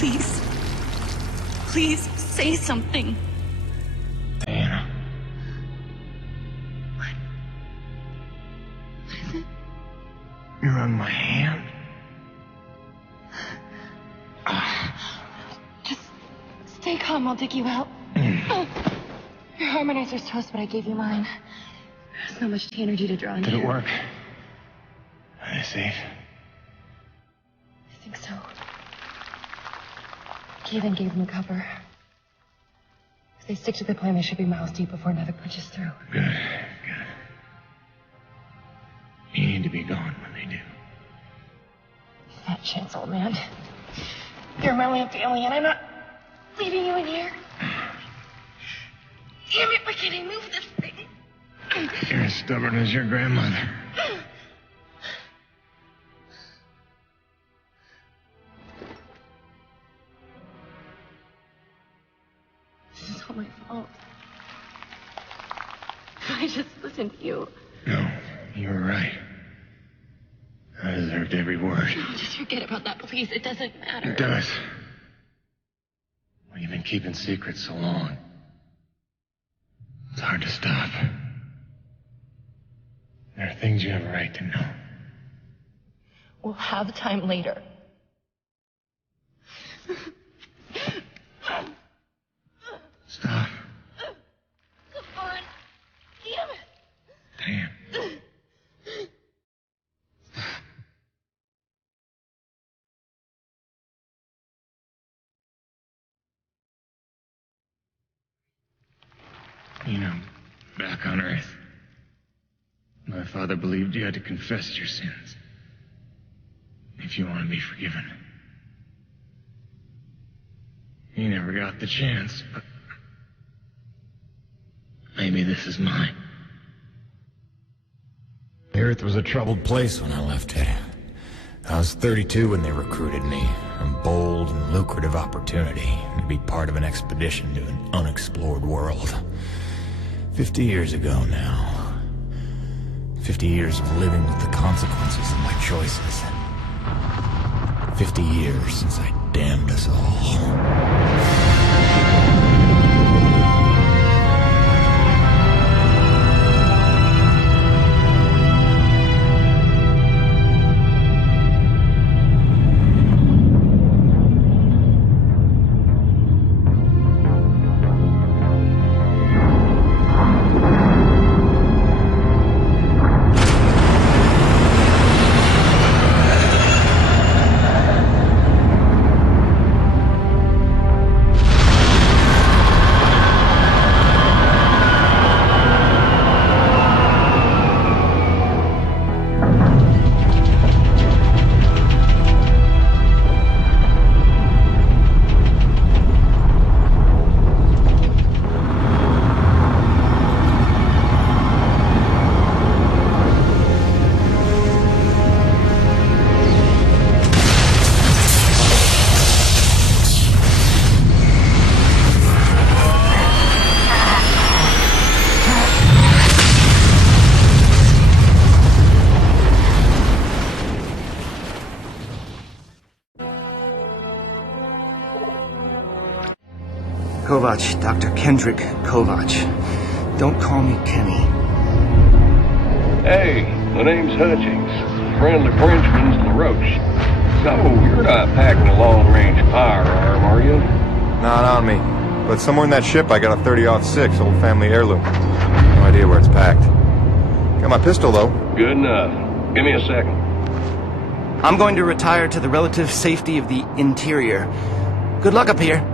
Please. Please, say something. Diana. What is it? You're on my hand. Just stay calm, I'll dig you out. Your harmonizer's toast, but I gave you mine. There's not much energy to draw in Did here. it work? Are they safe? I think so. Keelan gave them cover. If they stick to the plan, they should be miles deep before another punches through. Good, good. You need to be gone when they do. Fat chance, old man. You're my only family, and I'm not leaving you in here. Damn it, why can't I move this thing? You're as stubborn as your grandmother. This is all my fault. I just listened to you. No, you were right. I deserved every word. No, just forget about that, please. It doesn't matter. It does. Well, you've been keeping secrets so long. It's hard to stop. There are things you have a right to know. We'll have time later. Stop. Come on. Damn it. Damn. You know, back on Earth, my father believed you had to confess your sins if you want to be forgiven. He never got the chance, but maybe this is mine. The Earth was a troubled place when I left it. I was 32 when they recruited me. A bold and lucrative opportunity to be part of an expedition to an unexplored world. 50 years ago now. 50 years of living with the consequences of my choices. 50 years since I damned us all. Kovac, Dr. Kendrick Kovac. Don't call me Kenny. Hey, my name's Hutchings. Friendly Frenchman's LaRoche. So, you're not packing a long-range firearm, are you? Not on me. But somewhere in that ship I got a 30-06 old family heirloom. No idea where it's packed. Got my pistol, though. Good enough. Give me a second. I'm going to retire to the relative safety of the interior. Good luck up here.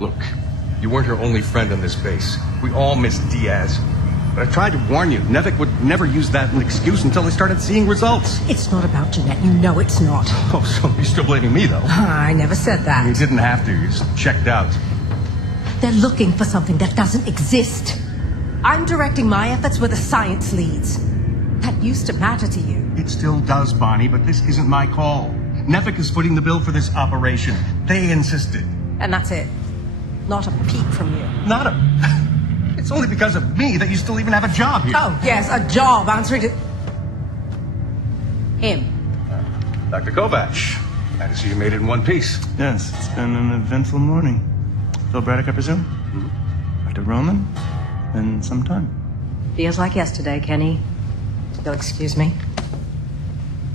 Look, you weren't her only friend on this base. We all miss Diaz. But I tried to warn you. Nevik would never use that as an excuse until they started seeing results. It's not about Jeanette. You know it's not. Oh, so you're still blaming me, though? I never said You that. didn't have to. You just checked out. They're looking for something that doesn't exist. I'm directing my efforts where the science leads. That used to matter to you. It still does, Bonnie, but this isn't my call. Nevik is footing the bill for this operation. They insisted. And that's it. Not a peep from you. Not a... It's only because of me that you still even have a job here. Oh, yes, a job answering to... him. Dr. Kovac, glad to see you made it in one piece. Yes, it's been an eventful morning. Phil Braddock, I presume? Dr. Roman? Been some time. Feels like yesterday, Kenny. You'll excuse me.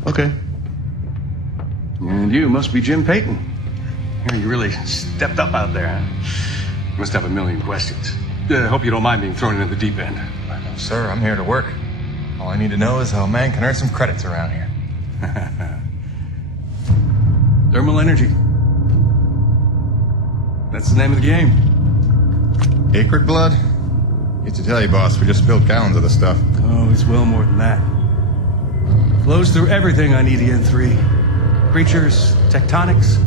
Okay. And you must be Jim Payton. You really stepped up out there, huh? You must have a million questions. I hope you don't mind being thrown into the deep end. No, sir, I'm here to work. All I need to know is how a man can earn some credits around here. Thermal energy. That's the name of the game. Acrid blood? Hate to tell you, boss, we just spilled gallons of the stuff. Oh, it's well more than that. Flows through everything on EDN3. Creatures, tectonics,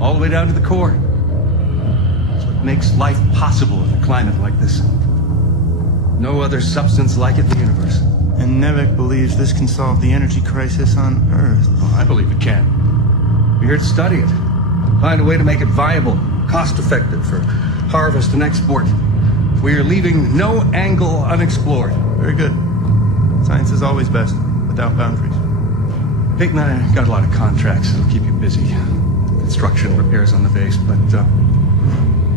all the way down to the core. It's what makes life possible in a climate like this. No other substance like it in the universe. And Nevik believes this can solve the energy crisis on Earth. Oh, I believe it can. We're here to study it. Find a way to make it viable, cost-effective for harvest and export. We are leaving no angle unexplored. Very good. Science is always best, without boundaries. Peyton and I got a lot of contracts that'll keep you busy. Construction, repairs on the base, but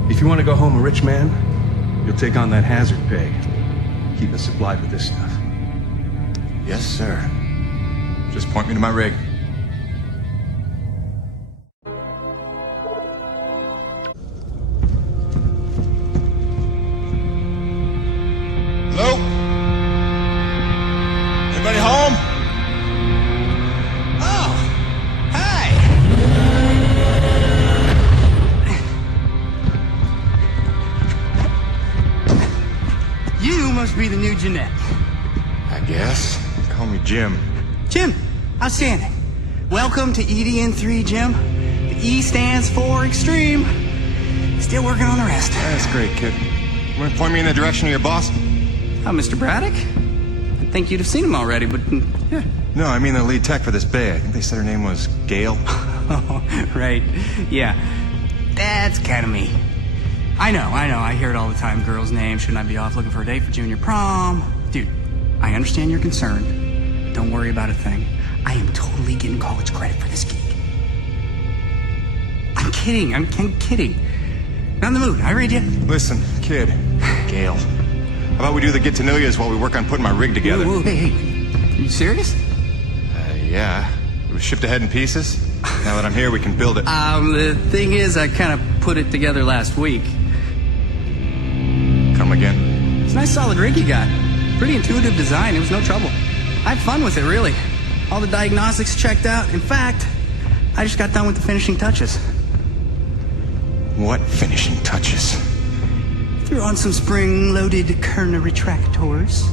if you want to go home a rich man, you'll take on that hazard pay. Keep us supplied with this stuff. Yes, sir. Just point me to my rig. Hello? Anybody home? Oh, hi. You must be the new Jeanette. I guess. Call me Jim. Jim, outstanding. Welcome to EDN3, Jim. The E stands for extreme. Still working on the rest. That's great, kid. You want to point me in the direction of your boss? Oh, Mr. Braddock? I think you'd have seen him already, but yeah. No, I mean the lead tech for this bay. I think they said her name was Gail. Oh, right. Yeah. That's kind of me. I know. I hear it all the time. Girl's name. Shouldn't I be off looking for a date for junior prom? Dude, I understand you're concerned. Don't worry about a thing. I am totally getting college credit for this gig. I'm kidding. I'm kidding. Not in the mood. I read you. Listen, kid. Gail. How about we do the get-to-know-yous while we work on putting my rig together? Whoa, hey. Are you serious? Yeah. It was shipped ahead in pieces. Now that I'm here, we can build it. The thing is, I kind of put it together last week. Come again? It's a nice solid rig you got. Pretty intuitive design. It was no trouble. I had fun with it, really. All the diagnostics checked out. In fact, I just got done with the finishing touches. What finishing touches? Threw on some spring-loaded Kerner retractors.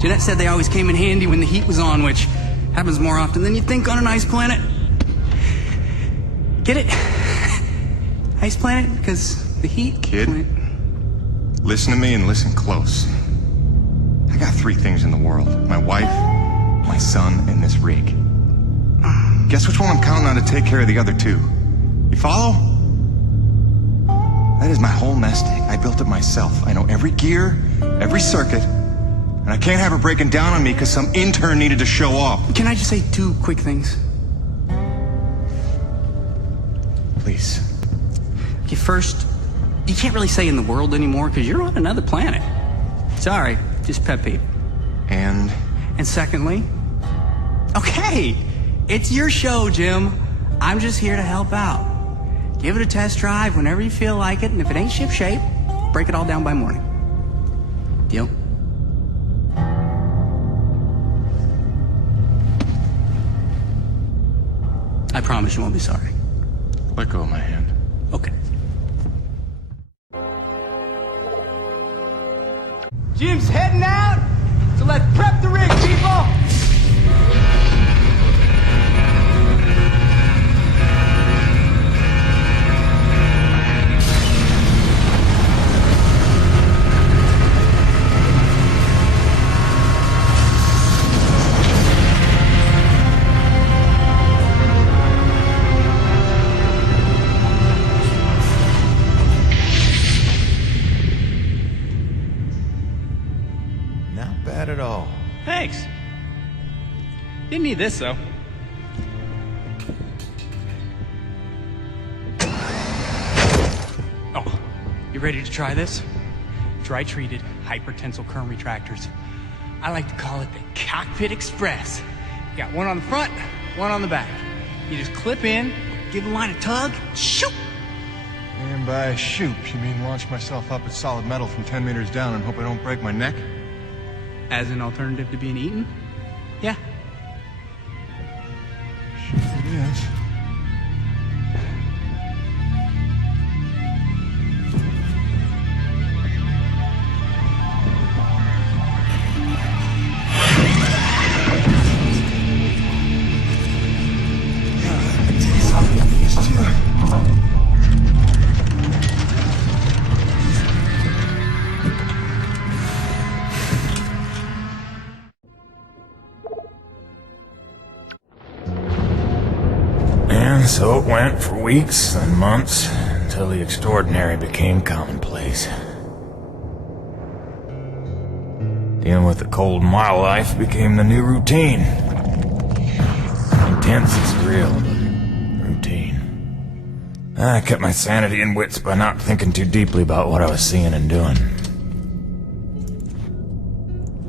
Jeanette said they always came in handy when the heat was on, which happens more often than you think on an ice planet. Get it? Ice planet? Because the heat... Kid, listen to me and listen close. I got 3 things in the world. My wife, my son, and this rig. Guess which one I'm counting on to take care of the other 2? You follow? That is my whole nest egg. I built it myself. I know every gear, every circuit, and I can't have her breaking down on me because some intern needed to show off. Can I just say 2 quick things? Please. Okay, first, you can't really say in the world anymore because you're on another planet. Sorry, just pet peeve. And secondly, okay, it's your show, Jim. I'm just here to help out. Give it a test drive whenever you feel like it, and if it ain't ship shape, break it all down by morning. Deal? I promise you won't be sorry. let go of my hand. Okay. Jim's heading out, so let's prep the rig, people! at all. Thanks. Didn't need this, though. Oh, you ready to try this? Dry-treated hypertensile current retractors. I like to call it the Cockpit Express. You got one on the front, one on the back. You just clip in, give the line a tug, shoot! And by shoot, you mean launch myself up at solid metal from 10 meters down and hope I don't break my neck? As an alternative to being eaten? Yeah. Sure it is. So it went for weeks and months, until the extraordinary became commonplace. Dealing with the cold mile life became the new routine. Intense and surreal, but routine. I kept my sanity and wits by not thinking too deeply about what I was seeing and doing.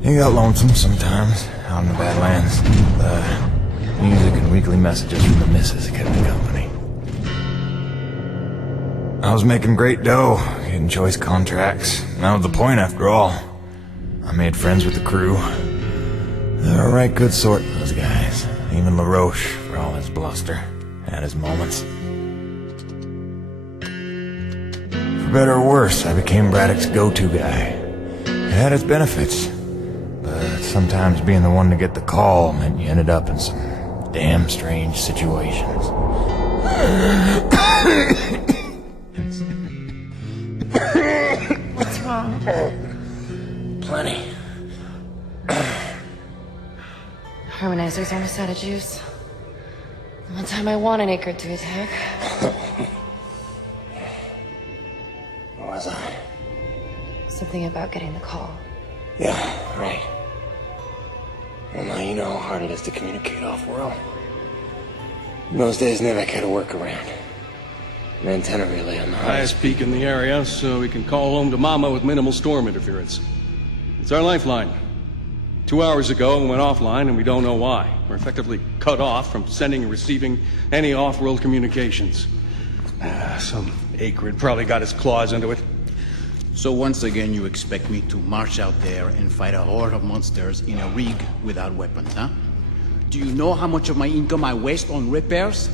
It got lonesome sometimes, out in the Badlands. Music and weekly messages from the missus kept me company. I was making great dough, getting choice contracts. That was the point after all. I made friends with the crew. They were a right good sort, those guys. Even LaRoche, for all his bluster, had his moments. For better or worse, I became Braddock's go-to guy. It had its benefits. But sometimes being the one to get the call meant you ended up in some damn strange situations. What's wrong? Plenty. Harmonizers aren't a set of juice. The one time I want an acre to attack. What was I? Something about getting the call. Yeah, right. Well, now you know how hard it is to communicate off-world. In those days, Nivek had a workaround. An antenna relay on the Highest peak in the area, so we can call home to Mama with minimal storm interference. It's our lifeline. 2 hours ago, it went offline, and we don't know why. We're effectively cut off from sending and receiving any off-world communications. Some acrid probably got his claws into it. So once again you expect me to march out there and fight a horde of monsters in a rig without weapons, huh? Do you know how much of my income I waste on repairs?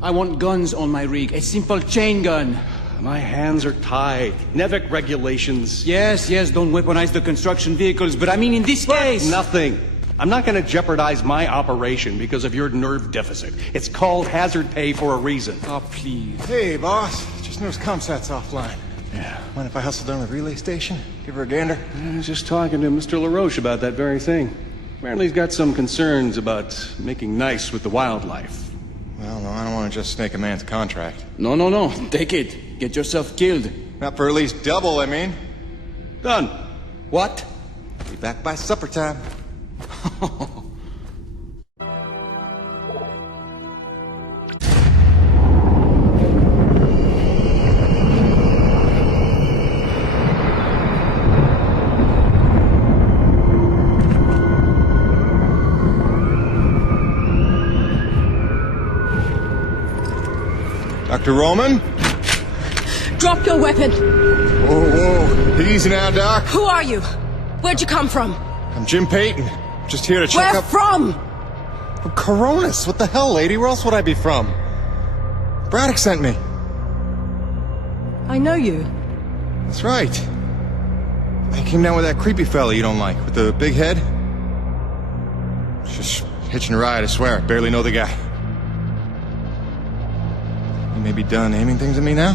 I want guns on my rig, a simple chain gun. My hands are tied. NEVEC regulations. Yes, don't weaponize the construction vehicles, but I mean in this case... Nothing. I'm not gonna jeopardize my operation because of your nerve deficit. It's called hazard pay for a reason. Oh, please. Hey, boss. Just noticed ComSat's offline. Yeah. Mind if I hustle down to the relay station? Give her a gander? I was just talking to Mr. LaRoche about that very thing. Apparently he's got some concerns about making nice with the wildlife. Well, no, I don't want to just snake a man's contract. No. Take it. Get yourself killed. Not for at least double, I mean. Done. What? Be back by supper time. Dr. Roman? Drop your weapon! Whoa. Easy now, Doc. Who are you? Where'd you come from? I'm Jim Payton. Just here to check Where up... from? From Coronis. What the hell, lady? Where else would I be from? Braddock sent me. I know you. That's right. I came down with that creepy fella you don't like, with the big head. Just hitching a ride, I swear. Barely know the guy. You may be done aiming things at me now?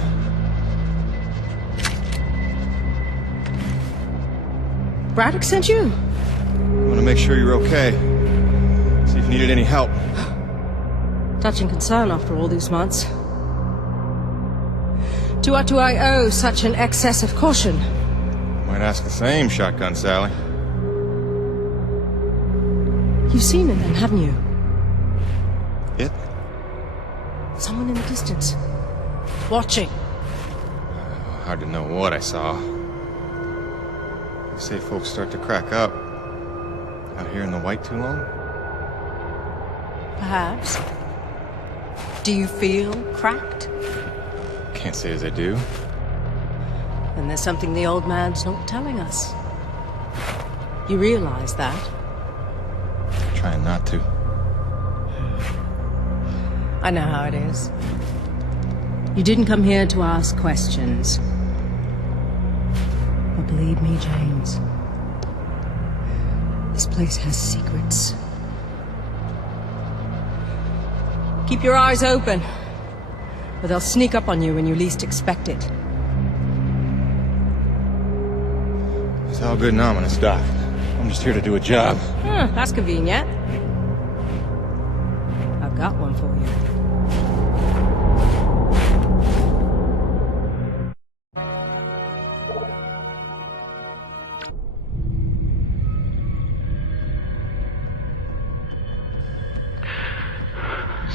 Braddock sent you? I want to make sure you're okay. See if you needed any help. Touching concern after all these months. To what do I owe such an excess of caution? Might ask the same, Shotgun Sally. You've seen it then, haven't you? It? Someone in the distance. Watching. Hard to know what I saw. They say folks start to crack up. Out here in the white too long? Perhaps. Do you feel cracked? Can't say as I do. Then there's something the old man's not telling us. You realize that? Trying not to. I know how it is. You didn't come here to ask questions. But believe me, James, this place has secrets. Keep your eyes open, or they'll sneak up on you when you least expect it. It's all good and ominous, Doc. I'm just here to do a job. That's convenient. I've got one for you.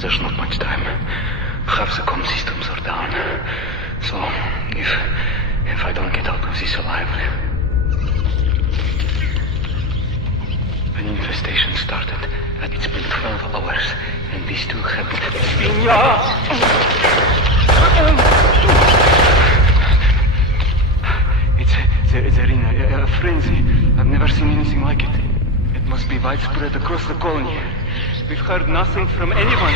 There's not much time. Half the comm systems are down. So, if I don't get out of this alive... An infestation started, and it's been 12 hours, and these two haven't... They're in a frenzy. I've never seen anything like it. It must be widespread across the colony. We've heard nothing from anyone.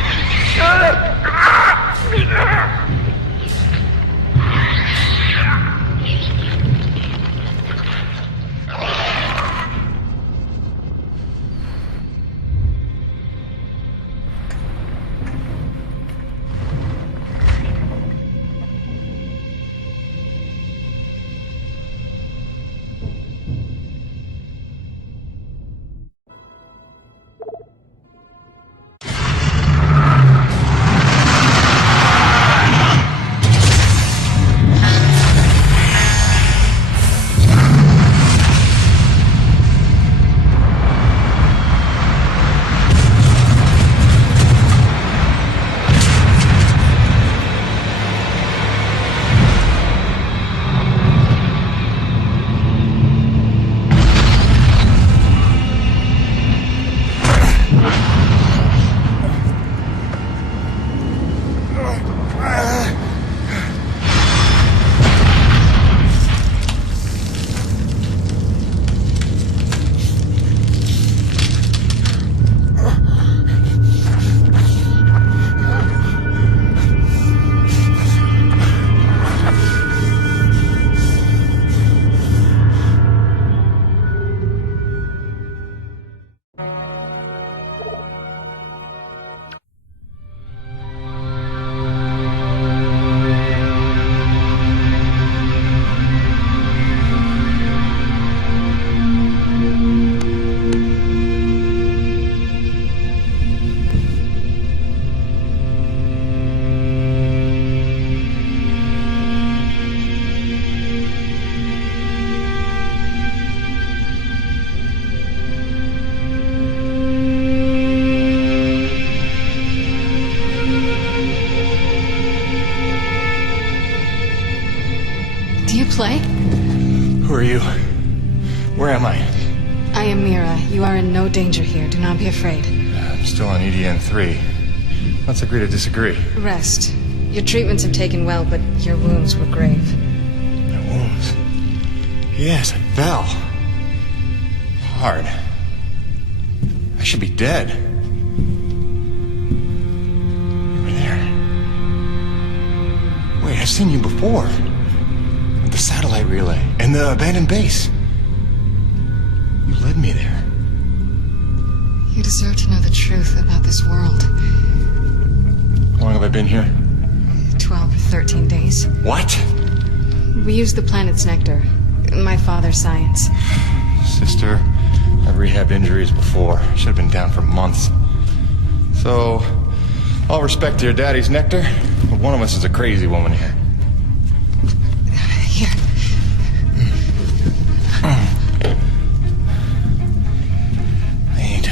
Play? Who are you? Where am I? I am Mira. You are in no danger here. Do not be afraid. I'm still on EDN-3. Let's agree to disagree. Rest. Your treatments have taken well, but your wounds were grave. My wounds? Yes, I fell. Hard. I should be dead. You were there. Wait, I've seen you before. The satellite relay and the abandoned base. You led me there. You deserve to know the truth about this world. How long have I been here? 12 or 13 days. What? We used the planet's nectar. My father's science. Sister, I've rehabbed injuries before. Should have been down for months. So, all respect to your daddy's nectar, but one of us is a crazy woman here. Here. I need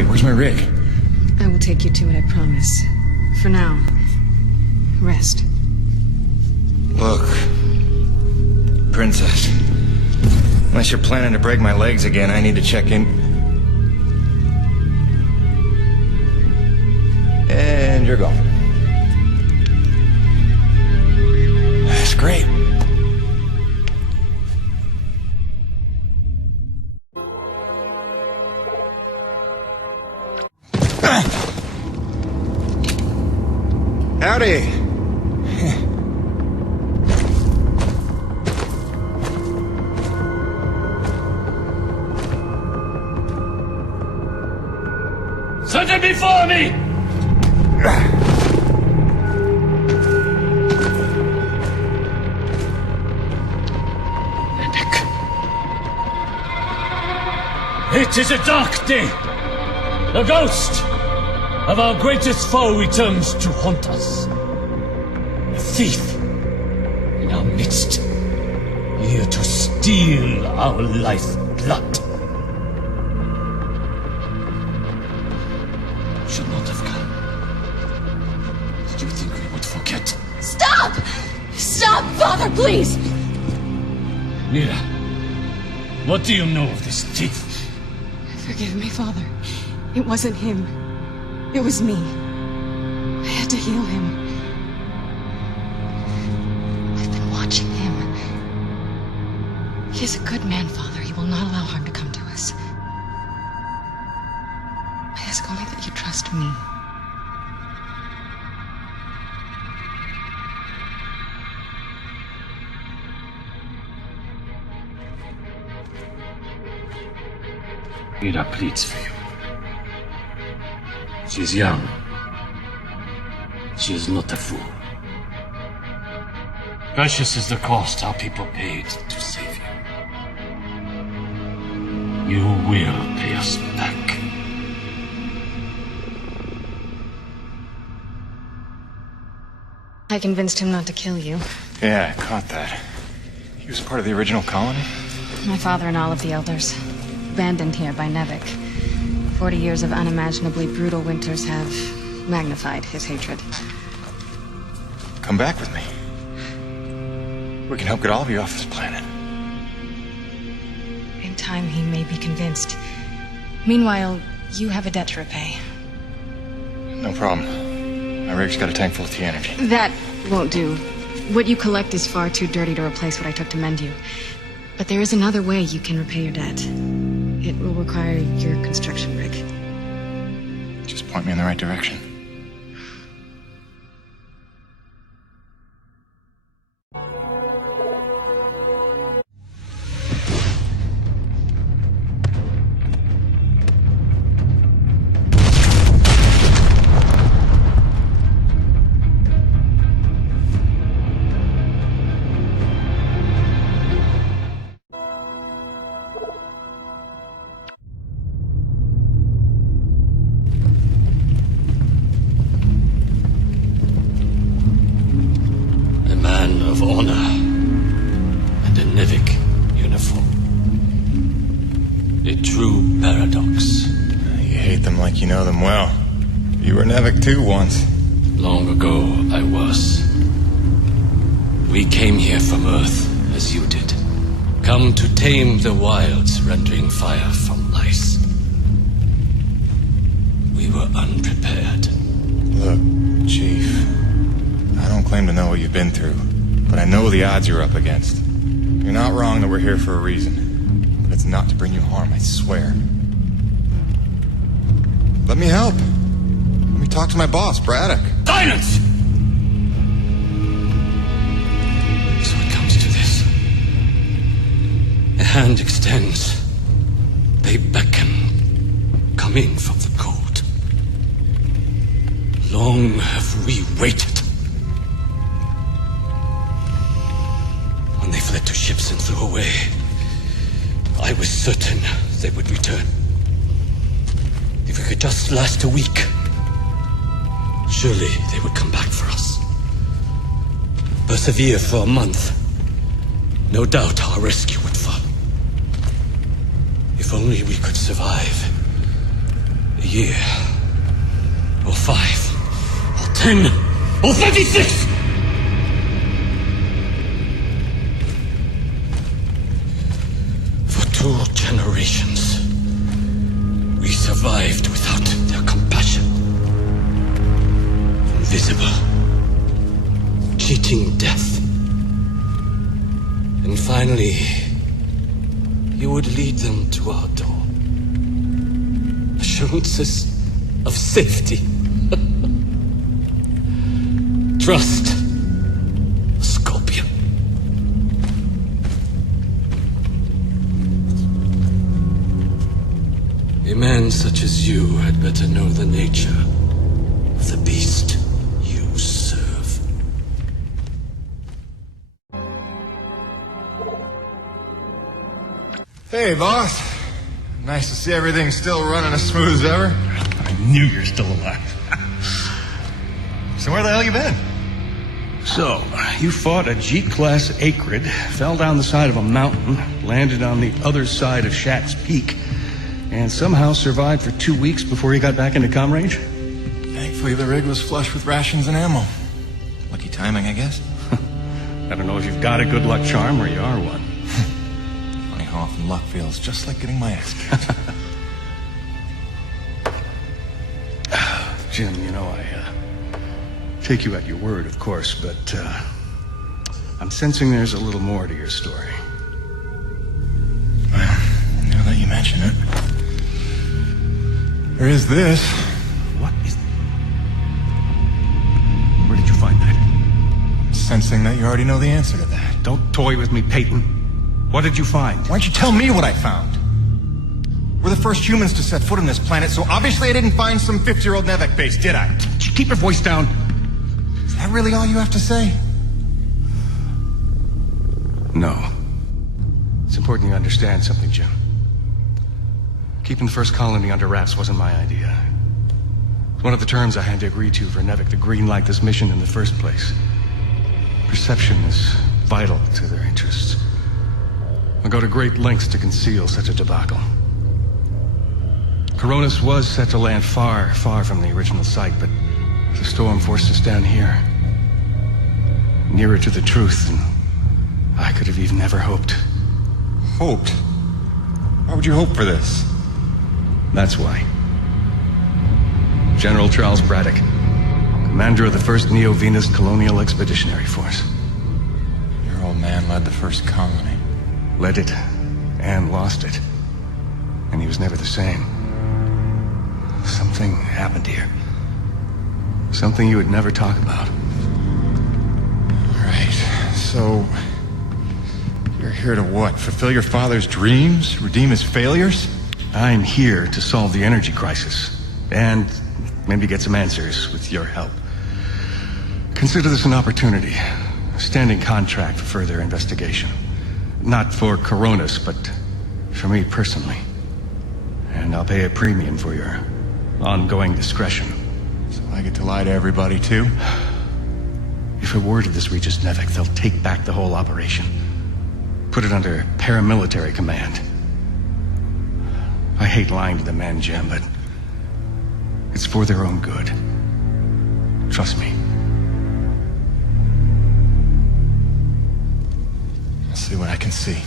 Wait, where's my rig? I will take you to it, I promise. For now, rest. Look, Princess. Unless you're planning to break my legs again, I need to check in. And you're gone. That's great. Howdy. Set it before me! It is a dark day. The ghost of our greatest foe returns to haunt us. A thief in our midst, here to steal our lifeblood. Should not have come. Did you think we would forget? Stop! Stop, Father, please! Mira, what do you know of this thief? Forgive me, Father. It wasn't him. It was me. I had to heal him. I've been watching him. He is a good man, Father. He will not allow harm to come to us. I ask only that you trust me. Mira pleads for you. She's young. She is not a fool. Precious is the cost our people paid to save you. You will pay us back. I convinced him not to kill you. Yeah, I caught that. He was part of the original colony? My father and all of the elders. Abandoned here by Nevik. 40 years of unimaginably brutal winters have magnified his hatred. Come back with me. We can help get all of you off this planet. In time, he may be convinced. Meanwhile, you have a debt to repay. No problem. My rig's got a tank full of T-energy. That won't do. What you collect is far too dirty to replace what I took to mend you. But there is another way you can repay your debt. It will require your construction rig. Just point me in the right direction. You know them well. You were Nevik too once. Long ago, I was. We came here from Earth, as you did. Come to tame the wilds, rendering fire from ice. We were unprepared. Look, Chief, I don't claim to know what you've been through, but I know the odds you're up against. You're not wrong that we're here for a reason, but it's not to bring you harm, I swear. Let me help. Let me talk to my boss, Braddock. Silence! So it comes to this. A hand extends. They beckon, coming from the cold. Long have we waited. When they fled to ships and flew away, I was certain they would return. If we could just last a week, surely they would come back for us. Persevere for a month. No doubt our rescue would follow. If only we could survive. A year, or 5, or 10, or 36! For 2 generations, we survived without their compassion. Invisible, cheating death. And finally, you would lead them to our door. Assurances of safety. Trust. Scorpion. A man such as you had better know the nature of the beast you serve. Hey, boss. Nice to see everything still running as smooth as ever. I knew you're still alive. So where the hell you been? So, you fought a G-class acrid, fell down the side of a mountain, landed on the other side of Shat's Peak, and somehow survived for 2 weeks before you got back into comm range? Thankfully, the rig was flush with rations and ammo. Lucky timing, I guess. I don't know if you've got a good luck charm or you are one. Funny how often luck feels just like getting my ass kicked. Jim, you know, I take you at your word, of course, but I'm sensing there's a little more to your story. Well, now that you mention it, there is this. What is... Where did you find that? I'm sensing that you already know the answer to that. Don't toy with me, Peyton. What did you find? Why don't you tell me what I found? We're the first humans to set foot on this planet, so obviously I didn't find some 50-year-old Nevek base, did I? Keep your voice down. Is that really all you have to say? No. It's important you understand something, Jim. Keeping the first colony under wraps wasn't my idea. It's one of the terms I had to agree to for Nevek to greenlight this mission in the first place. Perception is vital to their interests. I'll go to great lengths to conceal such a debacle. Coronis was set to land far, far from the original site, but the storm forced us down here. Nearer to the truth than I could have even ever hoped. Hoped? Why would you hope for this? That's why. General Charles Braddock, commander of the 1st Neo-Venus Colonial Expeditionary Force. Your old man led the first colony. Led it, and lost it. And he was never the same. Something happened here. Something you would never talk about. Right. So, you're here to what? Fulfill your father's dreams? Redeem his failures? I'm here to solve the energy crisis. And maybe get some answers with your help. Consider this an opportunity. A standing contract for further investigation. Not for Coronis, but for me personally. And I'll pay a premium for your ongoing discretion. So I get to lie to everybody, too? If a word of this reaches Nevek, they'll take back the whole operation. Put it under paramilitary command. I hate lying to the men, Jim, but it's for their own good. Trust me. I'll see what I can see.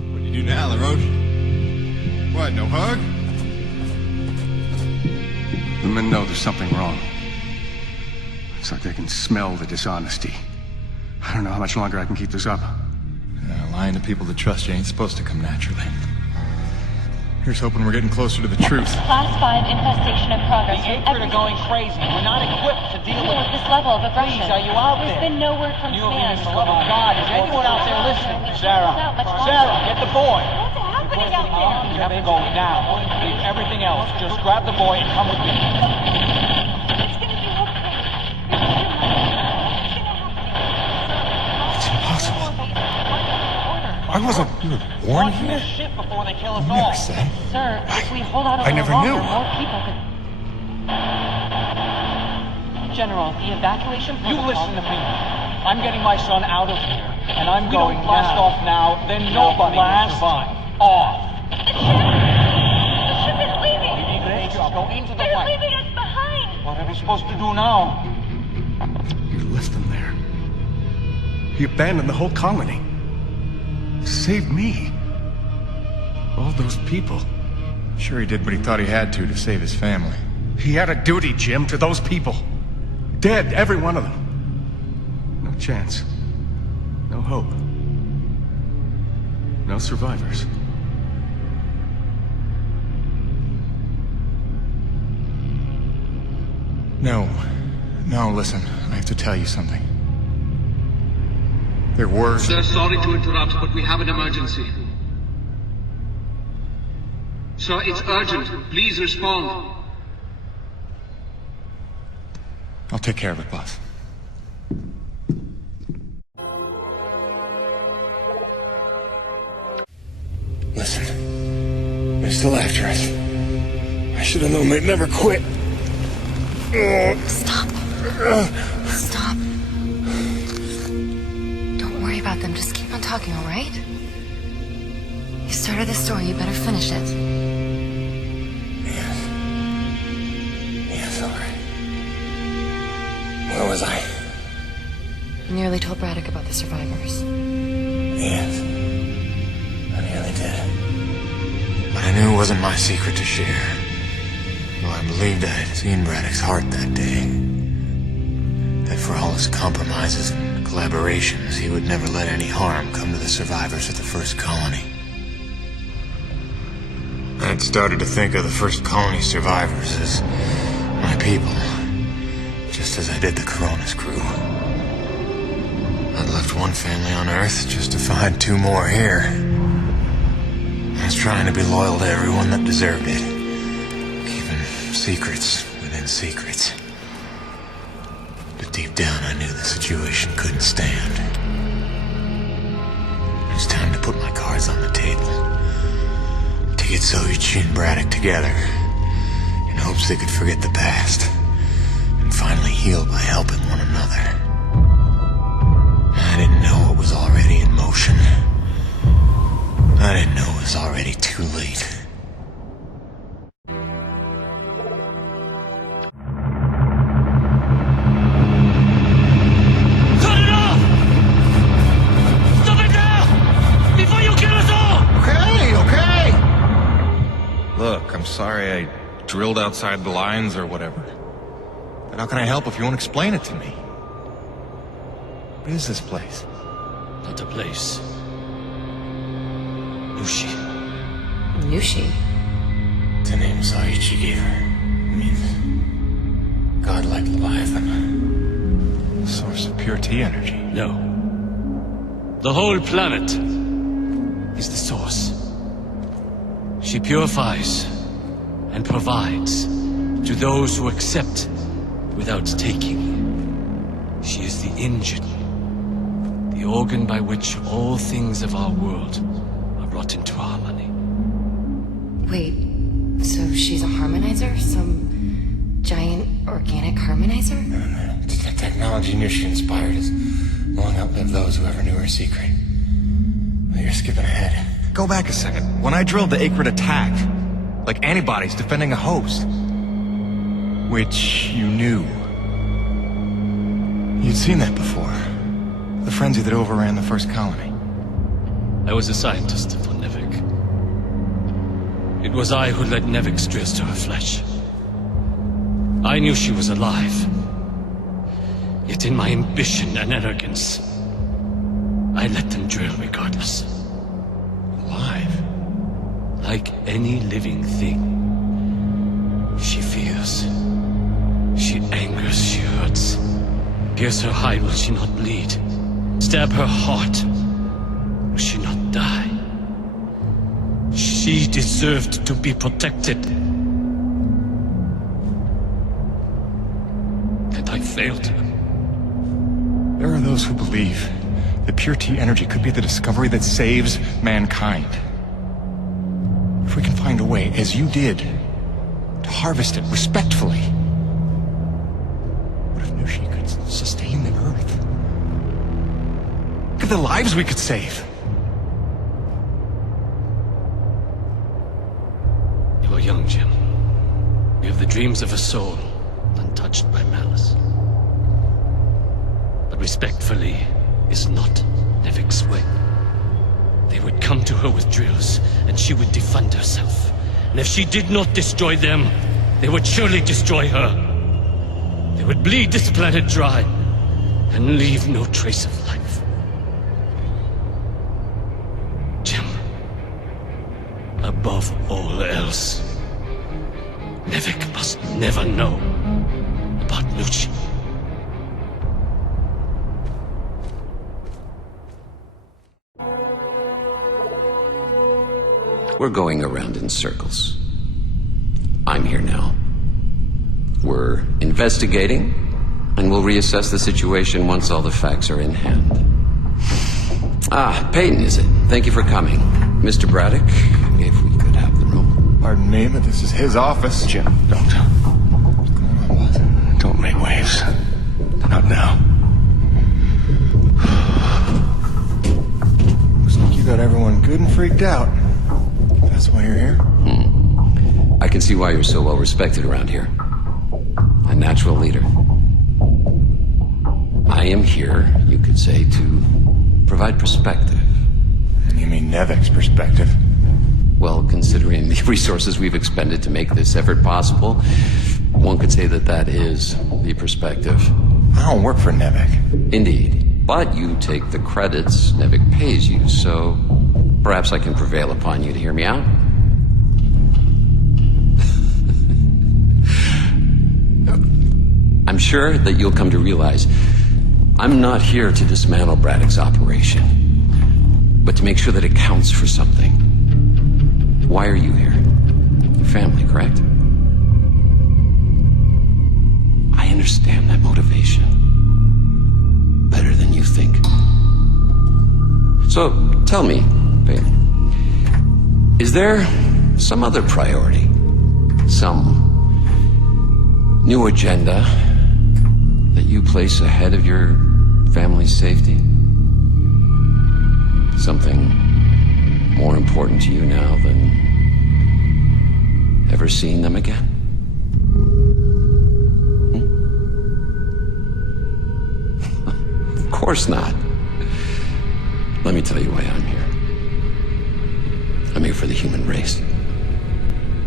What do you do now, LaRoche? What, no hug? The men know there's something wrong. It's like they can smell the dishonesty. I don't know how much longer I can keep this up. Lying to people that trust you ain't supposed to come naturally. Here's hoping we're getting closer to the truth. Class 5 infestation in progress. The Acrid are going crazy. We're not equipped to deal with this level of aggression. Please, are you out There's there? been no word from command. For the love of God, is anyone out there listening? Sarah, get the boy. What's happening out there? You have to go now. Leave everything else. Just grab the boy and come with me. It's gonna be okay. It's impossible. I wasn't born here. Shit before they kill us You all. never said. Sir, if we hold out a I little never longer, knew. more people could... General, the evacuation You protocol... listen to me. I'm getting my son out of here. And I'm going blast now. off now, then nobody will survive. Off. The ship is leaving. Great job. Go into the They're fight. leaving us behind. What are we supposed to do now? You left them there. You abandoned the whole colony. Saved me. All those people. Sure he did what he thought he had to save his family. He had a duty, Jim, to those people. Dead, every one of them. No chance. No hope. No survivors. No. No, listen. I have to tell you something. There were... Sir, sorry to interrupt, but we have an emergency. Sir, it's urgent. Please respond. I'll take care of it, boss. Listen, they're still after us. I should have known they'd never quit. Stop. Stop. Don't worry about them. Just keep on talking, all right? You started this story. You better finish it. Yes, all right. Where was I? You nearly told Braddock about the survivors. Yes. I nearly did. But I knew it wasn't my secret to share. Though I believed I had seen Braddock's heart that day. That for all his compromises and collaborations, he would never let any harm come to the survivors of the first colony. I had started to think of the first colony survivors as my people, just as I did the Corona's crew. I'd left one family on Earth just to find two more here. I was trying to be loyal to everyone that deserved it, keeping secrets within secrets. But deep down, I knew the situation couldn't stand. It was time to put my cards on the table. To get Soichi and Braddock together, in hopes they could forget the past, and finally heal by helping one another. I didn't know it was already in motion. I didn't know it was already too late. Cut it off! Stop it now! Before you kill us all! Okay! Look, I'm sorry I drilled outside the lines or whatever. But how can I help if you won't explain it to me? What is this place? Not a place. Nushi. Nushi? It's a name Soichi gave her. It means godlike Leviathan. Source of pure T energy. No. The whole planet is the source. She purifies and provides to those who accept without taking. She is the engine, the organ by which all things of our world are brought into harmony. Wait, so she's a harmonizer? Some giant organic harmonizer? The technology Nushi inspired has long outlived those who ever knew her secret. But you're skipping ahead. Go back a second. When I drilled the Acrid attack, like antibodies defending a host, which you knew. You'd seen that before. The frenzy that overran the first colony. I was a scientist for Nevik. It was I who led Nevik stray to her flesh. I knew she was alive. Yet in my ambition and arrogance, I let them drill regardless. Alive? Like any living thing. She fears. She angers, she hurts. Pierce her hide, will she not bleed? Stab her heart, will she not die? She deserved to be protected. And I failed her. There are those who believe that pure T energy could be the discovery that saves mankind. If we can find a way, as you did, to harvest it respectfully. What if Nushi could sustain the Earth? at the lives we could save. You are young, Jim. You have the dreams of a soul, untouched by malice. But respectfully is not Nevik's way. They would come to her with drills, and she would defend herself. And if she did not destroy them, they would surely destroy her. They would bleed this planet dry, and leave no trace of life. Jim, above all else, Nevik must never know about Lucci. We're going around in circles. I'm here now. We're investigating, and we'll reassess the situation once all the facts are in hand. Ah, Peyton, is it? Thank you for coming. Mr. Braddock, if we could have the room. Pardon me, but this is his office. Jim, don't. Don't make waves. Not now. Looks like you got everyone good and freaked out. That's why you're here? I can see why you're so well respected around here. A natural leader. I am here, you could say, to provide perspective. You mean Nevik's perspective? Well, considering the resources we've expended to make this effort possible, one could say that that is the perspective. I don't work for Nevik. Indeed. But you take the credits Nevik pays you, so perhaps I can prevail upon you to hear me out. I'm sure that you'll come to realize I'm not here to dismantle Braddock's operation, but to make sure that it counts for something. Why are you here? Your family, correct? I understand that motivation better than you think. So, tell me, Peyton, is there some other priority? Some new agenda that you place ahead of your family's safety? Something more important to you now than ever seeing them again? Of course not. Let me tell you why I'm here. I'm here for the human race.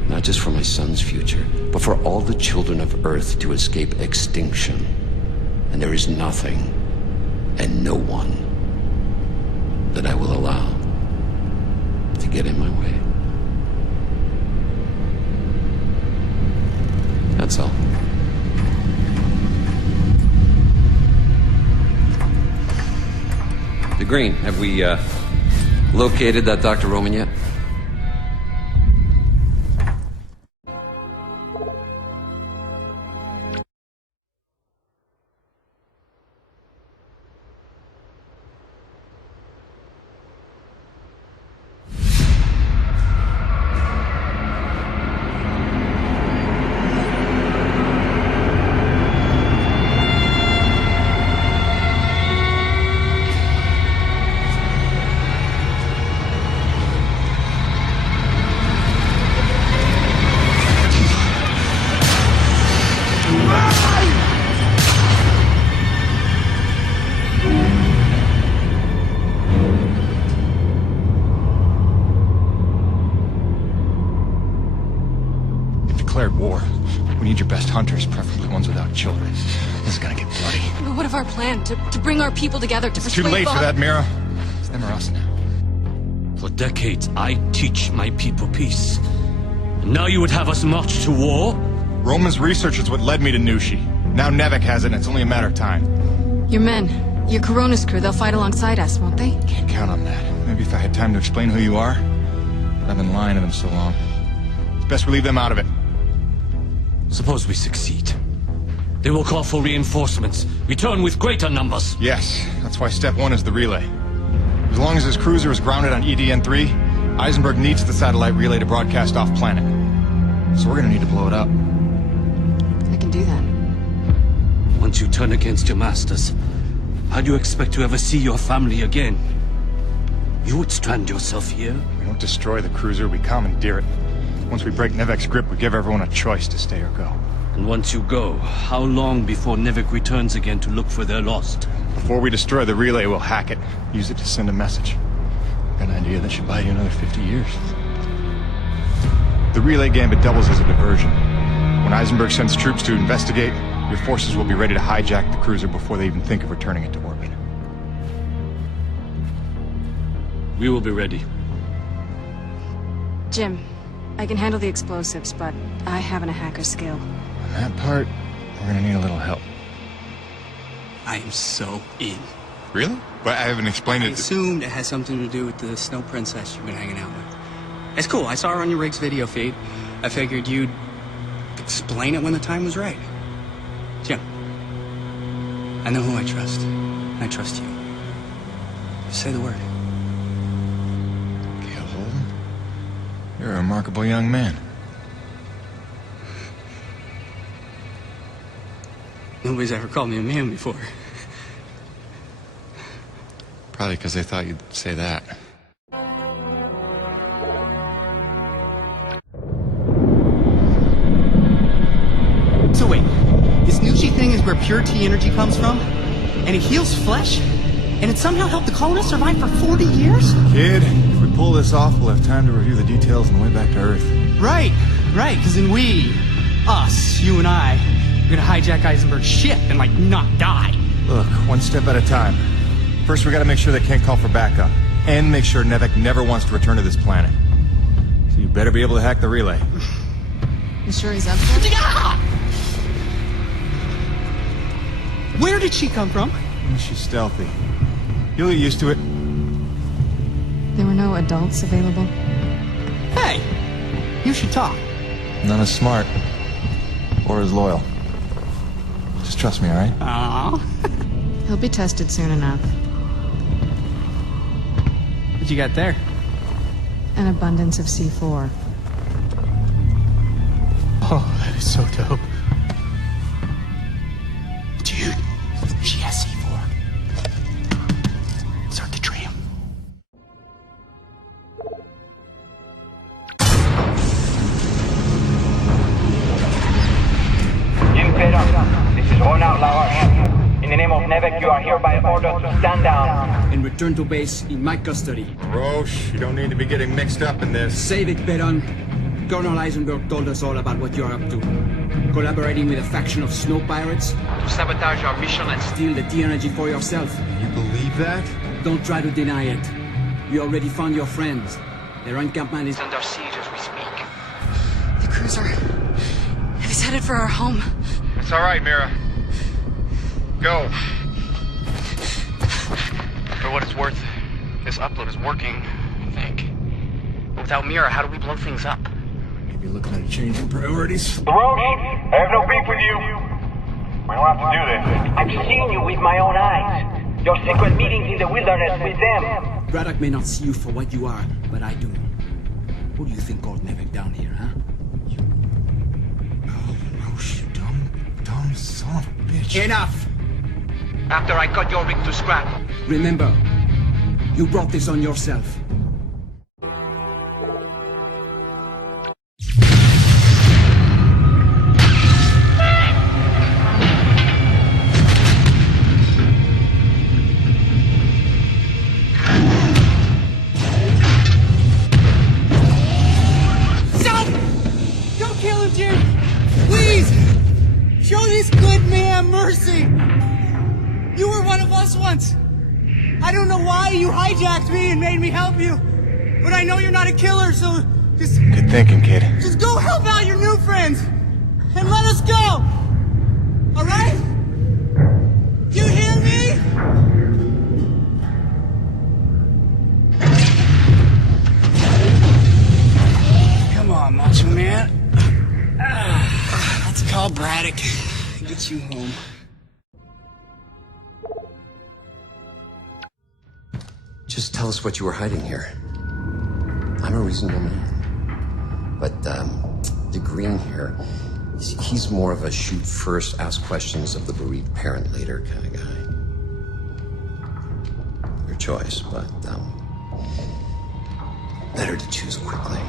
Not just for my son's future, but for all the children of Earth to escape extinction. And there is nothing and no one that I will allow to get in my way. That's all. The Green, have we located that Dr. Roman yet? War. We need your best hunters, preferably ones without children. This is gonna get bloody. But what if our plan to bring our people together to It's too persuade late for that, Mira. It's them or us now. For decades, I teach my people peace. And now you would have us march to war? Roman's research is what led me to Nushi. Now Nevik has it, and it's only a matter of time. Your men, your Coronas crew, they'll fight alongside us, won't they? Can't count on that. Maybe if I had time to explain who you are. But I've been lying to them so long. It's best we leave them out of it. Suppose we succeed. They will call for reinforcements. Return with greater numbers. Yes, that's why step one is the relay. As long as his cruiser is grounded on EDN-3, Eisenberg needs the satellite relay to broadcast off-planet. So we're gonna need to blow it up. I can do that. Once you turn against your masters, How do you expect to ever see your family again? You would strand yourself here? We don't destroy the cruiser, we commandeer it. Once we break Nevek's grip, we give everyone a choice to stay or go. And once you go, how long before Nevek returns again to look for their lost? Before we destroy the relay, we'll hack it. Use it to send a message. Got an idea that should buy you another 50 years. The relay gambit doubles as a diversion. When Eisenberg sends troops to investigate, your forces will be ready to hijack the cruiser before they even think of returning it to orbit. We will be ready. Jim, I can handle the explosives, but I haven't a hacker skill. On that part, we're gonna need a little help. I am so in. Really? But I haven't explained I it. assumed it has something to do with the snow princess you've been hanging out with. It's cool. I saw her on your rig's video feed. I figured you'd explain it when the time was right. Jim, I know who I trust. I trust you. Just say the word. Gail Holden? You're a remarkable young man. Nobody's ever called me a man before. Probably because they thought you'd say that. So wait, this Nushi thing is where pure T energy comes from? And it heals flesh? And it somehow helped the colonists survive for 40 years? Kid, if we pull this off, we'll have time to review the details on the way back to Earth. Right, because then us, you and I, are gonna hijack Eisenberg's ship and, like, not die. Look, one step at a time. First, we gotta make sure they can't call for backup. And make sure Nevek never wants to return to this planet. So you better be able to hack the relay. You sure he's up for it? Where did she come from? She's stealthy. You'll get used to it. There were no adults available? Hey, you should talk. None as smart. Or as loyal. Just trust me, alright? Aww. He'll be tested soon enough. What you got there? An abundance of C4. Oh, that is so dope. Dude, she has C4. Start the tram. This is Ronald Laroche. In the name of Nevek, you are hereby ordered to stand down. And return to base in my custody. Roche, you don't need to be getting mixed up in this. Save it, Baron. Colonel Eisenberg told us all about what you are up to. Collaborating with a faction of snow pirates to sabotage our mission and steal the T-energy for yourself. You believe that? Don't try to deny it. We already found your friends. Their encampment is under siege as we speak. The cruiser. It is headed for our home. It's alright, Mira. Go. For what it's worth, this upload is working, I think. But without Mira, how do we blow things up? Maybe looking at a change in priorities. Roche, I have no beef with you. We don't have to do this. I've seen you with my own eyes. Your secret meetings in the wilderness with them. Braddock may not see you for what you are, but I do. Who do you think called Nevek down here, huh? Roche, you dumb son of a bitch. Enough! After I cut your rig to scrap. Remember, you brought this on yourself. Stop! Don't kill him, Jim! Please! Show this good man mercy! You were one of us once! I don't know why you hijacked me and made me help you, but I know you're not a killer, so just... Good thinking, kid. Just go help out your new friends! And let us go! Alright? You hear me? Come on, Macho Man. Let's call Braddock. Get you home. Just tell us what you were hiding here. I'm a reasonable man. But, the Green here, he's more of a shoot first, ask questions of the bereaved parent later kind of guy. choice, but, better to choose quickly.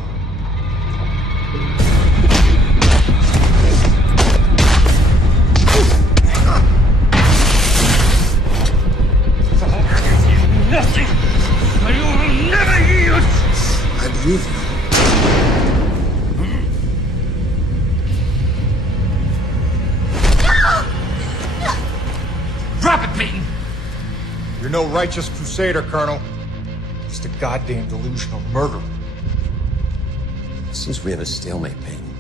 Nothing! I will never yield! I believe you. Drop it, Peyton! You're no righteous crusader, Colonel. Just a goddamn delusional murderer. Seems we have a stalemate, Peyton.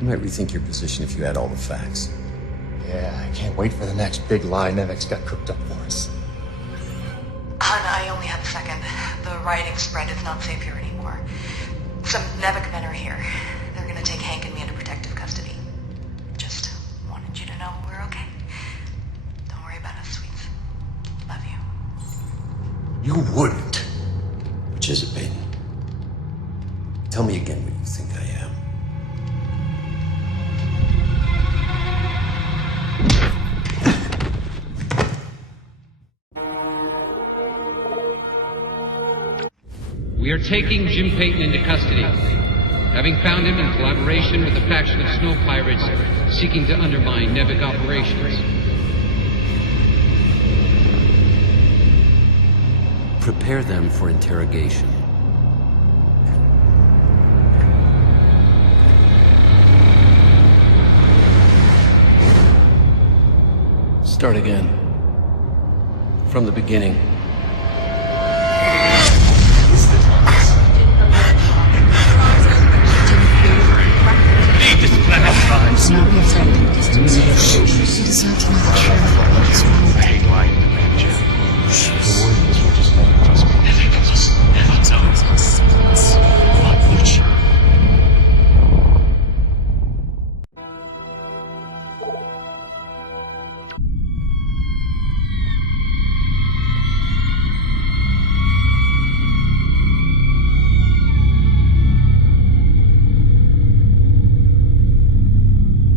You might rethink your position if you had all the facts. Yeah, I can't wait for the next big lie Nevek's got cooked up for us. Hun, I only have a second. The rioting spread is not safe here anymore. Some Nevek men are here. They're gonna take Hank and me into protective custody. Just wanted you to know we're okay. Don't worry about us, sweets. Love you. You wouldn't. Which is it, Peyton? Tell me again what you think I am. We are taking Jim Peyton into custody, having found him in collaboration with a faction of snow pirates seeking to undermine Nevek operations. Prepare them for interrogation. Start again. From the beginning. Not be afraid. She deserves to know the truth. What's wrong? I hate lying to man, Jim. The word is we're just gonna trust me.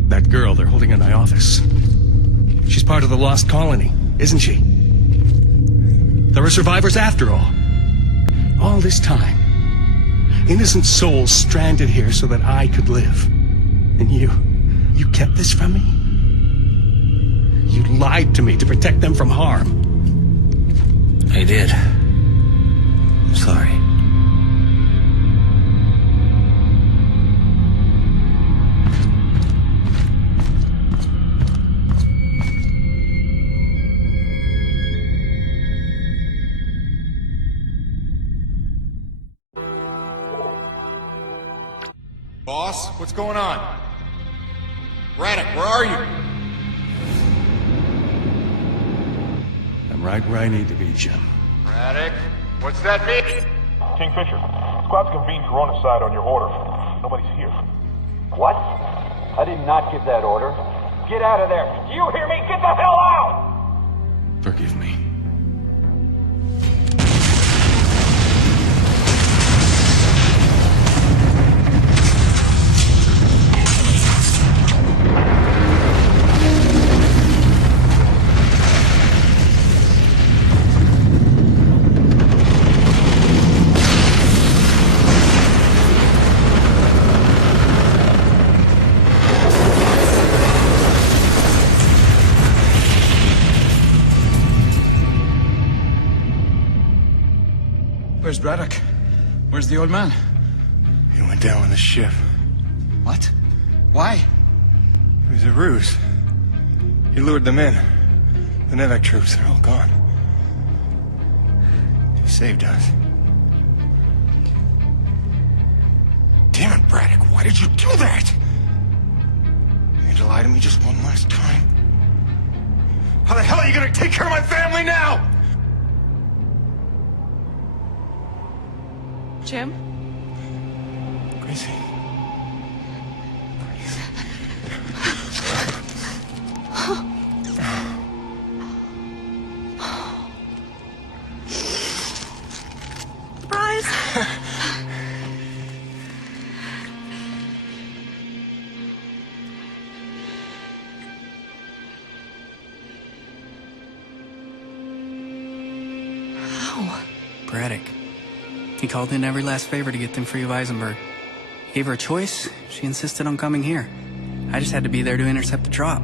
That girl they're holding in my office. She's part of the lost colony, isn't she? There are survivors after all. All this time. Innocent souls stranded here so that I could live. And you kept this from me? You lied to me to protect them from harm. I did. I'm sorry. Boss, what's going on? Braddock, where are you? I'm right where I need to be, Jim. Braddock, what's that mean? Kingfisher, squad's convened Corona side on your order. Nobody's here. What? I did not give that order. Get out of there. Do you hear me? Get the hell out! Forgive me. Where's Braddock? Where's the old man? He went down with the ship. What? Why? It was a ruse. He lured them in. The Nevek troops, they're all gone. He saved us. Damn it, Braddock, why did you do that? You had to lie to me just one last time. How the hell are you gonna take care of my family now? Jim? Gracie. Surprise! Braddock. He called in every last favor to get them free of Eisenberg. Gave her a choice. She insisted on coming here. I just had to be there to intercept the drop.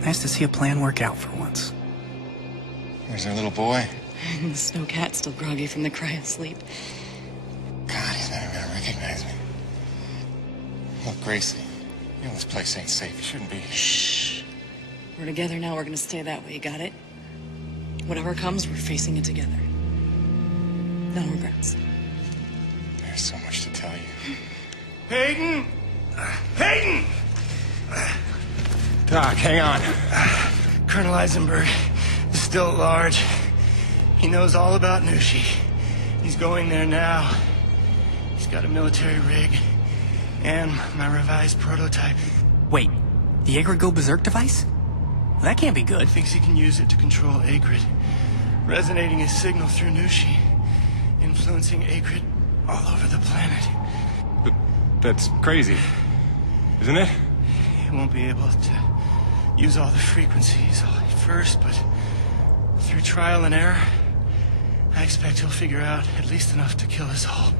Nice to see a plan work out for once. Where's our little boy? The snowcat's still groggy from the cry of sleep. God, he's not even gonna recognize me. Look, Gracie, you know this place ain't safe. You shouldn't be here. Shh. We're together now. We're gonna stay that way. You got it? Whatever comes, we're facing it together. No regrets. There's so much to tell you. Hayden! Hayden! Doc, hang on. Colonel Eisenberg is still at large. He knows all about Nushi. He's going there now. He's got a military rig and my revised prototype. Wait, the Agrid Go Berserk device? That can't be good. Thinks he can use it to control Agrid, resonating his signal through Nushi, influencing Agrid all over the planet. But that's crazy, isn't it? He won't be able to use all the frequencies at first, but through trial and error, I expect he'll figure out at least enough to kill us all.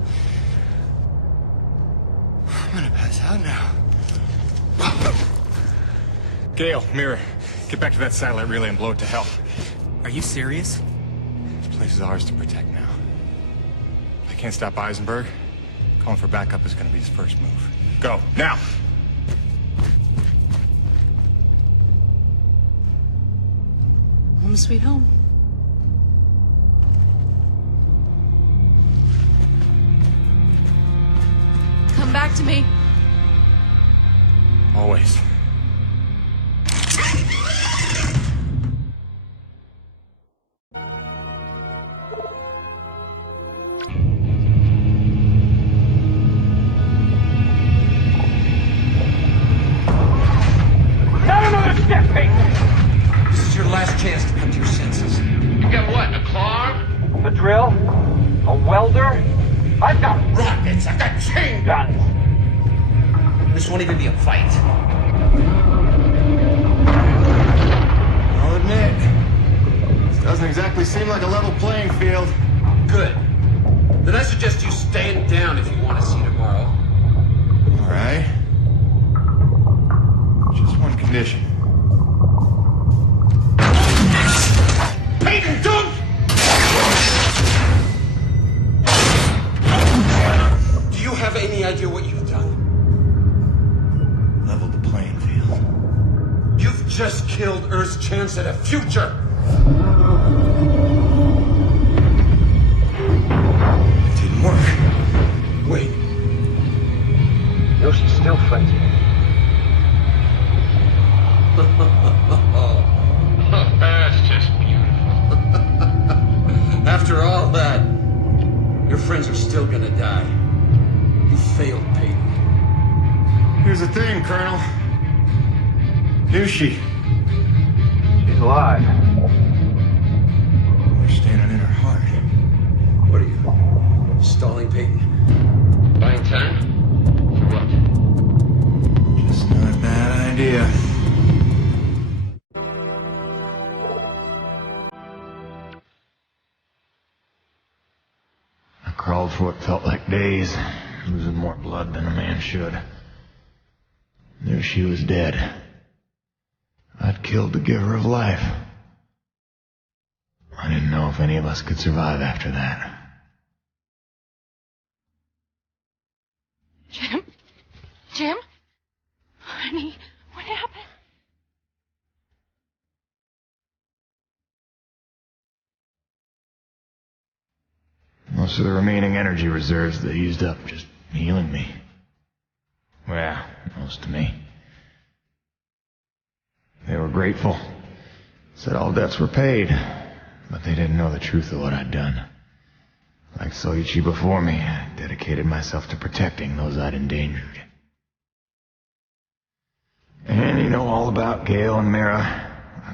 I'm gonna pass out now. Gale, Mirror, get back to that satellite relay and blow it to hell. Are you serious? This place is ours to protect now. I can't stop Eisenberg. Calling for backup is gonna be his first move. Go, now! Home sweet home. Come back to me. Always. Not another step, Peyton! This is your last chance to come to your senses. You got what, a claw? A drill? A welder? I've got rockets, I've got chain guns! This won't even be a fight. I'll admit, this doesn't exactly seem like a level playing field. Good. Then I suggest you stand down if you want to see tomorrow. All right. Just one condition. Peyton, don't! Do you have any idea what you've done? Leveled the playing field. You've just killed Earth's chance at a future! It didn't work. Wait. No, she's still friends with me. That's just beautiful. After all that, your friends are still gonna die. You failed, Peyton. Here's the thing, Colonel. Nushi. She's alive. We're standing in her heart. What are you, stalling, Peyton? Buying time? For what? Just not a bad idea. I crawled for what felt like days, losing more blood than a man should. Knew she was dead. I'd killed the giver of life. I didn't know if any of us could survive after that. Jim? Jim? Honey, what happened? Most of the remaining energy reserves they used up just healing me. Well, most of me. They were grateful. Said all debts were paid. But they didn't know the truth of what I'd done. Like Soichi before me, I dedicated myself to protecting those I'd endangered. And you know all about Gale and Mira.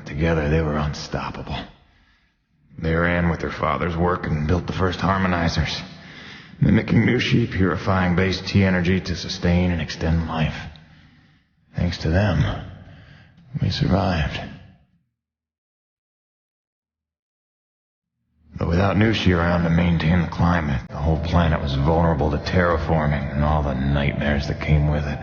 Together they were unstoppable. They ran with their father's work and built the first harmonizers, mimicking Nushi, purifying base T energy to sustain and extend life. Thanks to them, we survived. But without Nushi around to maintain the climate, the whole planet was vulnerable to terraforming and all the nightmares that came with it.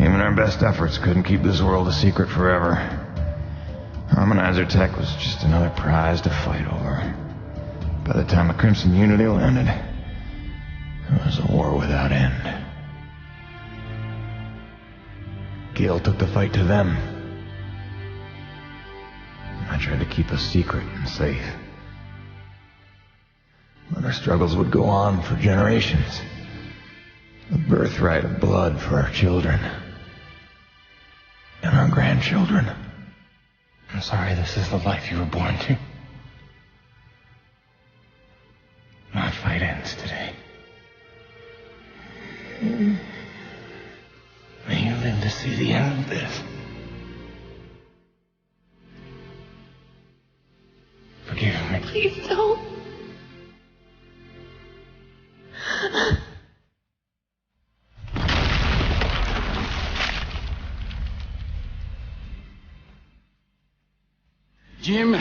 Even our best efforts couldn't keep this world a secret forever. Harmonizer tech was just another prize to fight over. By the time the Crimson Unity landed, it was a war without end. Gale took the fight to them. I tried to keep us secret and safe. But our struggles would go on for generations. The birthright of blood for our children. And our grandchildren. I'm sorry this is the life you were born to. My fight ends today. May you live to see the end of this. Forgive me. Please don't. Jim,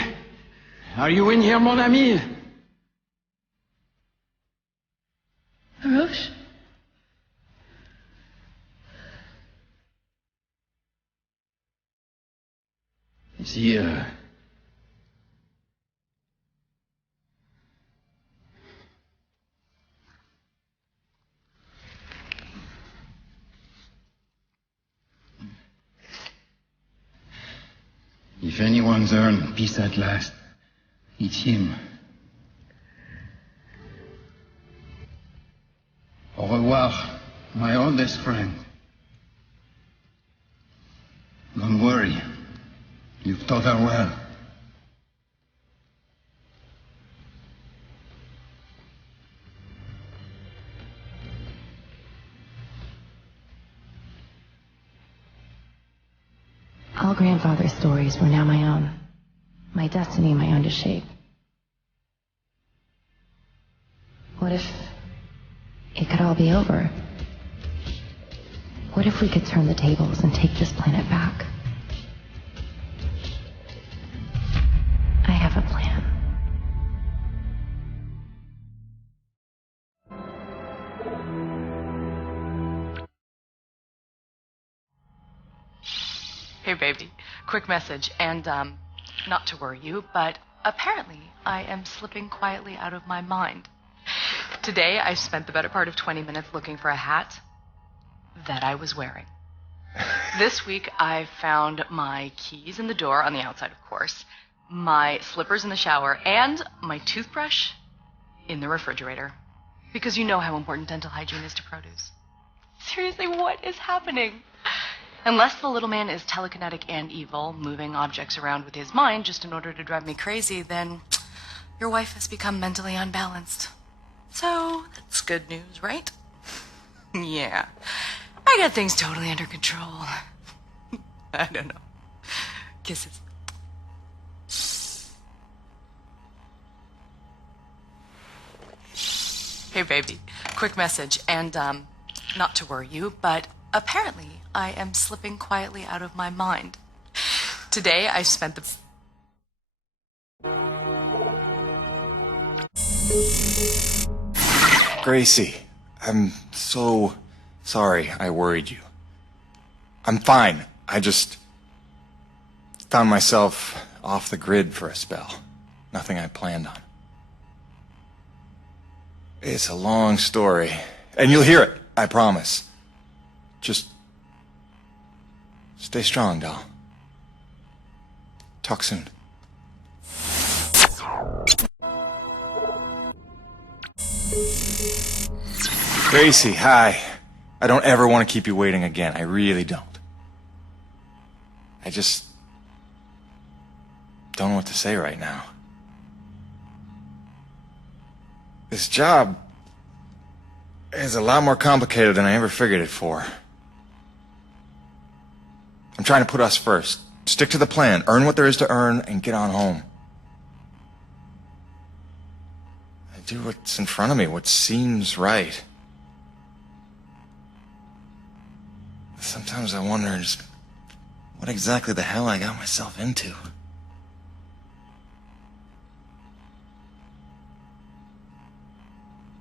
are you in here, mon ami? Hirosh? Is he, If anyone's earned peace at last, it's him. Au revoir, my oldest friend. Don't worry. You've taught her well. All grandfather's stories were now my own. My destiny, my own to shape. What if it could all be over? What if we could turn the tables and take this planet back? I have a plan. Hey, baby. Quick message, and, not to worry you, but apparently I am slipping quietly out of my mind. Today, I spent the better part of 20 minutes looking for a hat that I was wearing. This week, I found my keys in the door, on the outside, of course, my slippers in the shower, and my toothbrush in the refrigerator. Because you know how important dental hygiene is to produce. Seriously, what is happening? Unless the little man is telekinetic and evil, moving objects around with his mind just in order to drive me crazy, then your wife has become mentally unbalanced. So, that's good news, right? Yeah. I got things totally under control. I don't know. Kisses. Hey, baby. Quick message, and, not to worry you, but apparently I am slipping quietly out of my mind. Today I spent the... Gracie, I'm so sorry I worried you. I'm fine. I just found myself off the grid for a spell. Nothing I planned on. It's a long story, and you'll hear it, I promise. Just stay strong, doll. Talk soon. Gracie, hi. I don't ever want to keep you waiting again. I really don't. I just don't know what to say right now. This job is a lot more complicated than I ever figured it for. I'm trying to put us first. Stick to the plan, earn what there is to earn, and get on home. I do what's in front of me, what seems right. Sometimes I wonder just what exactly the hell I got myself into.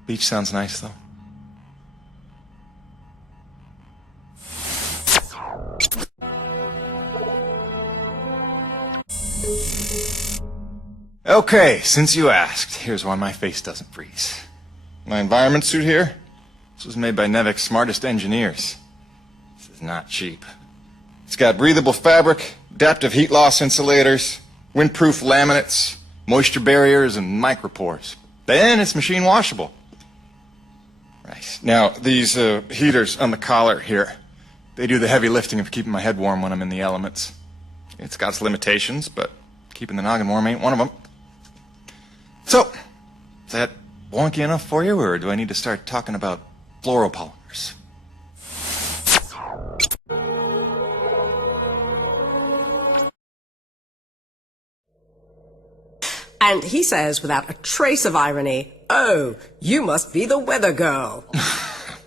Beach sounds nice, though. Okay, since you asked, here's why my face doesn't freeze. My environment suit here, this was made by Nevic's smartest engineers. This is not cheap. It's got breathable fabric, adaptive heat loss insulators, windproof laminates, moisture barriers, and micropores. Then it's machine washable. Right. Now, these heaters on the collar here, they do the heavy lifting of keeping my head warm when I'm in the elements. It's got its limitations, but keeping the noggin warm ain't one of them. So, is that wonky enough for you, or do I need to start talking about fluoropolymers? And he says, without a trace of irony, "Oh, you must be the weather girl."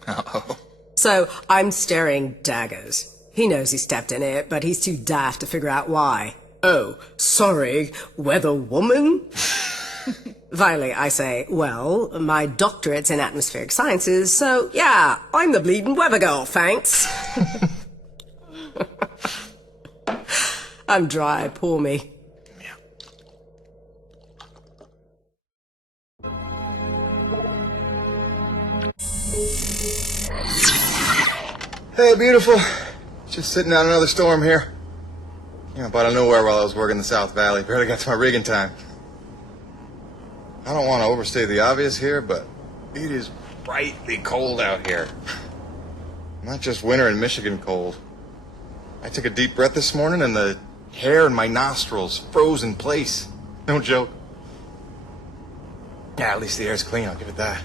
Oh. So I'm staring daggers. He knows he stepped in it, but he's too daft to figure out why. "Oh, sorry, weather woman?" Finally, I say, "Well, my doctorate's in atmospheric sciences, so yeah, I'm the bleeding weather girl, thanks." I'm dry, poor me. Hey, beautiful. Just sitting out another storm here. You know, but out of nowhere while I was working the South Valley. Barely got to my rig in time. I don't want to overstate the obvious here, but it is brightly cold out here. Not just winter in Michigan cold. I took a deep breath this morning and the hair in my nostrils froze in place. No joke. Yeah, at least the air's clean, I'll give it that.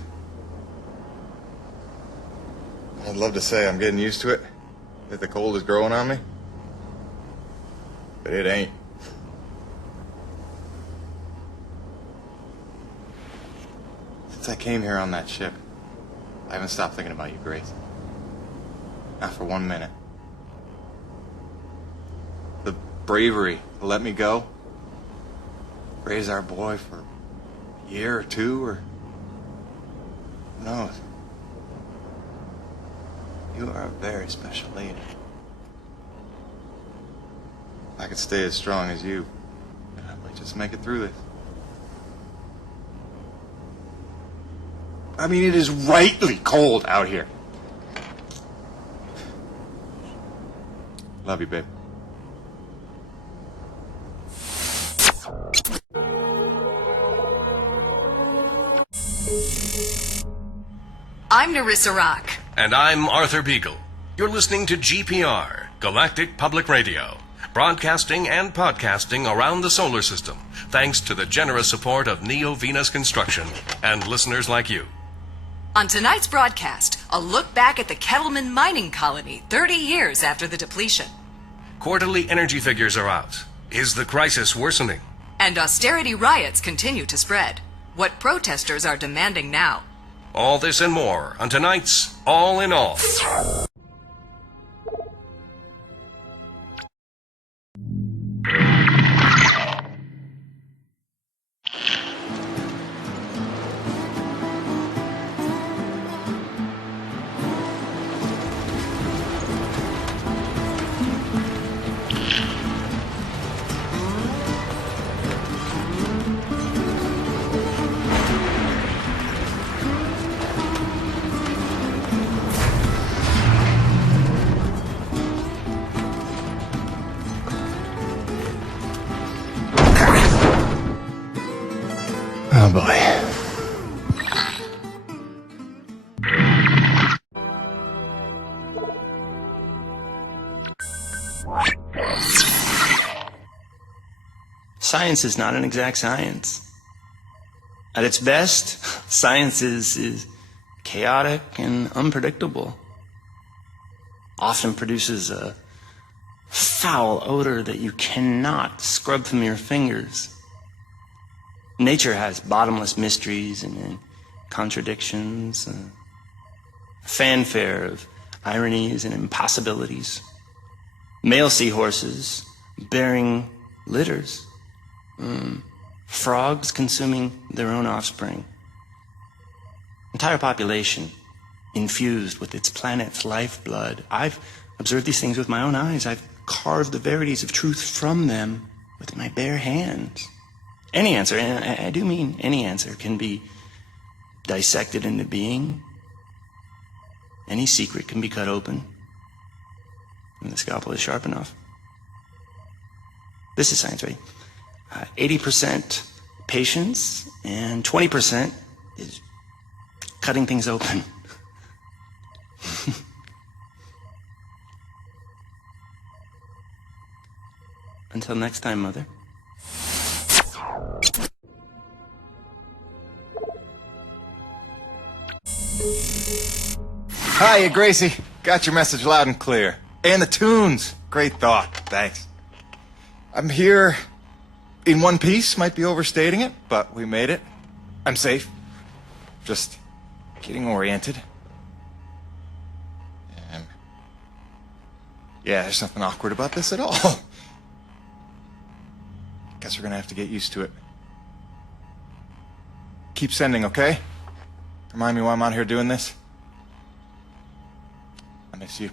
I'd love to say I'm getting used to it, that the cold is growing on me, but it ain't. Since I came here on that ship, I haven't stopped thinking about you, Grace. Not for 1 minute. The bravery to let me go, raise our boy for a year or two, or who knows? You are a very special lady. If I could stay as strong as you, I might just make it through this. I mean, it is rightly cold out here. Love you, babe. I'm Narissa Rock. And I'm Arthur Beagle. You're listening to GPR, Galactic Public Radio, broadcasting and podcasting around the solar system, thanks to the generous support of Neo Venus Construction and listeners like you. On tonight's broadcast, a look back at the Kettleman mining colony 30 years after the depletion. Quarterly energy figures are out. Is the crisis worsening? And austerity riots continue to spread. What protesters are demanding now. All this and more on tonight's All in All. Oh boy. Science is not an exact science. At its best, science is chaotic and unpredictable. Often produces a foul odor that you cannot scrub from your fingers. Nature has bottomless mysteries and contradictions, a fanfare of ironies and impossibilities. Male seahorses bearing litters, frogs consuming their own offspring. Entire population infused with its planet's lifeblood. I've observed these things with my own eyes. I've carved the verities of truth from them with my bare hands. Any answer, and I do mean any answer, can be dissected into being. Any secret can be cut open when the scalpel is sharp enough. This is science, right? 80% patience and 20% is cutting things open. Until next time, Mother. Hiya, Gracie. Got your message loud and clear. And the tunes. Great thought. Thanks. I'm here in one piece. Might be overstating it, but we made it. I'm safe. Just getting oriented. And yeah, there's nothing awkward about this at all. Guess we're gonna have to get used to it. Keep sending, okay? Remind me why I'm out here doing this. I miss you.